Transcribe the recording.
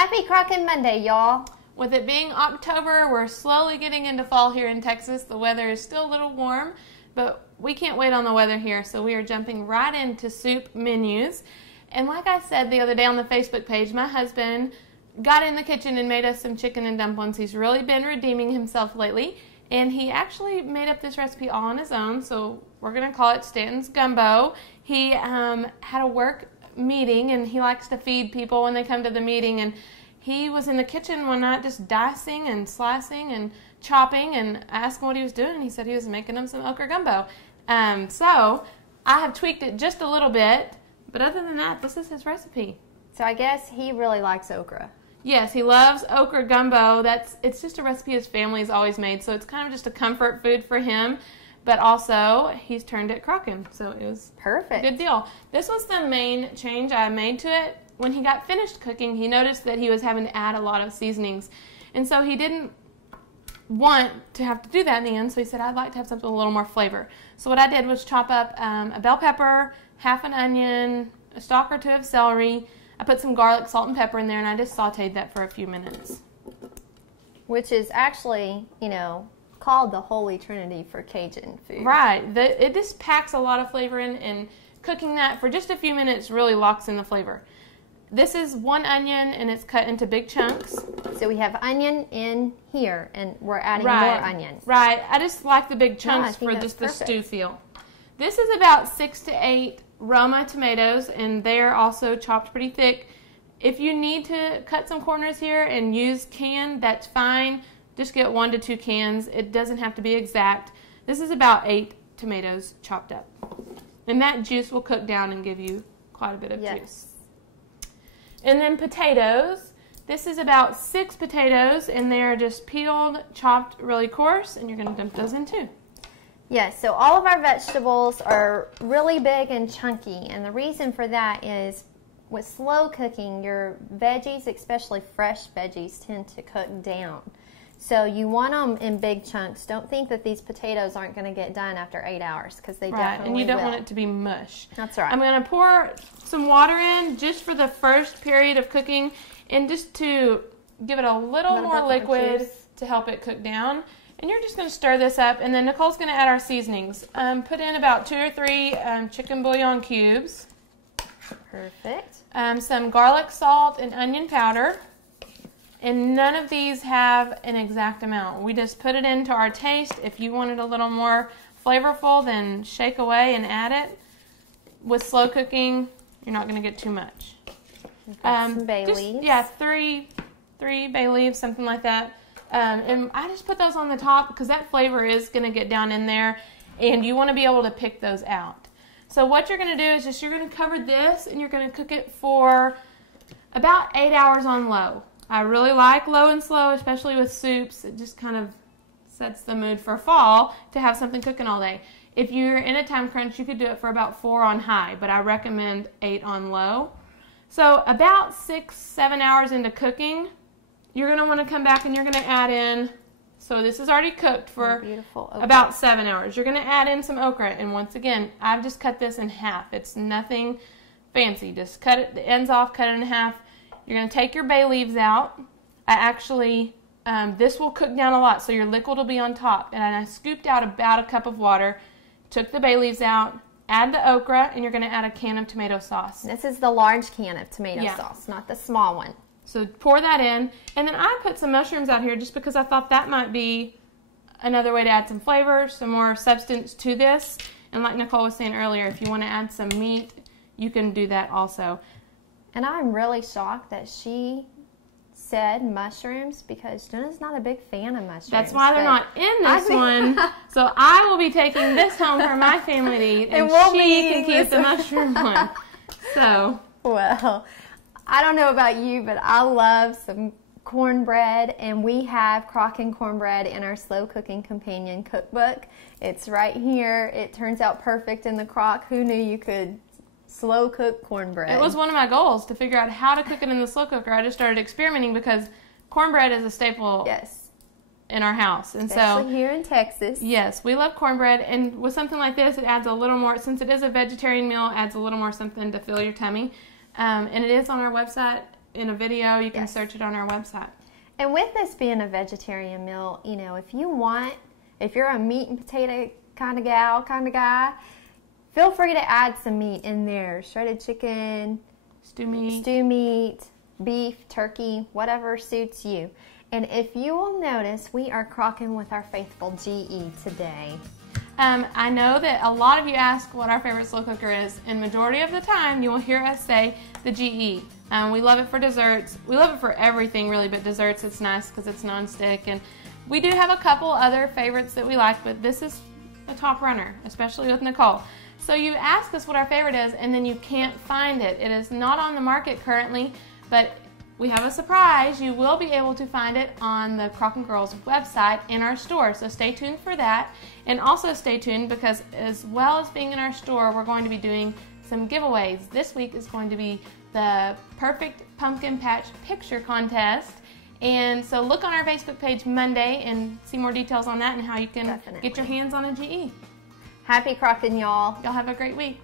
Happy Crockin' Monday, y'all. With it being October, we're slowly getting into fall here in Texas. The weather is still a little warm, but we can't wait on the weather here, so we are jumping right into soup menus. And like I said the other day on the Facebook page, my husband got in the kitchen and made us some chicken and dumplings. He's really been redeeming himself lately, and he actually made up this recipe all on his own, so we're going to call it Stanton's Gumbo. He had a work meeting, and he likes to feed people when they come to the meeting, and he was in the kitchen one night just dicing and slicing and chopping, and I asked him what he was doing, and he said he was making them some okra gumbo. So I have tweaked it just a little bit, but other than that, this is his recipe. So I guess he really likes okra. Yes, he loves okra gumbo. It's just a recipe his family's always made, so it's kind of just a comfort food for him. But also, he's turned it crockin', so it was perfect. A good deal. This was the main change I made to it. When he got finished cooking, he noticed that he was having to add a lot of seasonings. And so he didn't want to have to do that in the end, so he said, I'd like to have something with a little more flavor. So what I did was chop up a bell pepper, half an onion, a stalk or two of celery. I put some garlic, salt, and pepper in there, and I just sauteed that for a few minutes. Which is actually, called the Holy Trinity for Cajun food. Right. It just packs a lot of flavor in, and cooking that for just a few minutes really locks in the flavor. This is one onion, and it's cut into big chunks. So we have onion in here, and we're adding more onion. Right. I just like the big chunks for just the stew feel. This is about 6 to 8 Roma tomatoes, and they're also chopped pretty thick. If you need to cut some corners here and use canned, that's fine. Just get 1 to 2 cans. It doesn't have to be exact. This is about 8 tomatoes chopped up. And that juice will cook down and give you quite a bit of juice. And then potatoes. This is about 6 potatoes, and they're just peeled, chopped really coarse, and you're going to dump those in too. Yes, so all of our vegetables are really big and chunky, and the reason for that is with slow cooking, your veggies, especially fresh veggies, tend to cook down. So you want them in big chunks. Don't think that these potatoes aren't going to get done after 8 hours, because they definitely and you don't will. want it to be mush. That's right. I'm going to pour some water in just for the first period of cooking, and just to give it a little more liquid to help it cook down. And you're just going to stir this up, and then Nicole's going to add our seasonings. Put in about 2 or 3 chicken bouillon cubes. Perfect. Some garlic salt and onion powder. And none of these have an exact amount. We just put it into our taste. If you want it a little more flavorful, then shake away and add it. With slow cooking, you're not going to get too much. Some bay leaves. Yeah, three bay leaves, something like that. And I just put those on the top because that flavor is going to get down in there, and you want to be able to pick those out. So what you're going to do is you're going to cover this, and you're going to cook it for about 8 hours on low. I really like low and slow, especially with soups. It just kind of sets the mood for fall to have something cooking all day. If you're in a time crunch, you could do it for about 4 on high, but I recommend 8 on low. So about 6-7 hours into cooking, you're going to want to come back and you're going to add in, so this is already cooked for about 7 hours. You're going to add in some okra, and once again, I've just cut this in half. It's nothing fancy. Just cut it, the ends off, cut it in half. You're going to take your bay leaves out. I actually, this will cook down a lot, so your liquid will be on top. And I scooped out about a cup of water, took the bay leaves out, add the okra, and you're going to add a can of tomato sauce. This is the large can of tomato sauce, not the small one. So pour that in. And then I put some mushrooms out here just because I thought that might be another way to add some flavor, some more substance to this. And like Nicole was saying earlier, if you want to add some meat, you can do that also. And I'm really shocked that she said mushrooms, because Jenna's not a big fan of mushrooms. That's why they're not in this one. So I will be taking this home for my family to eat, and she can keep the mushroom one. So. Well, I don't know about you, but I love some cornbread, and we have Crockin' cornbread in our slow cooking companion cookbook. It's right here. It turns out perfect in the crock. Who knew you could slow cook cornbread? It was one of my goals to figure out how to cook it in the slow cooker. I just started experimenting because cornbread is a staple in our house. And especially here in Texas. Yes, we love cornbread, and with something like this, it adds a little more, since it is a vegetarian meal, it adds a little more something to fill your tummy. And it is on our website in a video. You can Yes. search it on our website. And with this being a vegetarian meal, you know, if you're a meat and potato kind of gal, kind of guy, feel free to add some meat in there. Shredded chicken, Stew meat. beef, turkey, whatever suits you. And if you will notice, we are crocking with our faithful GE today. I know that a lot of you ask what our favorite slow cooker is, and majority of the time you will hear us say the GE. We love it for desserts. We love it for everything really, but desserts it's nice because it's non-stick. And we do have a couple other favorites that we like, but this is a top runner, especially with Nicole. So you ask us what our favorite is, and then you can't find it. It is not on the market currently, but we have a surprise. You will be able to find it on the Crock and Girls website in our store, so stay tuned for that. And also stay tuned because as well as being in our store, we're going to be doing some giveaways. This week is going to be the Perfect Pumpkin Patch Picture Contest. And so look on our Facebook page Monday and see more details on that and how you can Definitely. get your hands on a GE. Happy crocking, y'all. Y'all have a great week.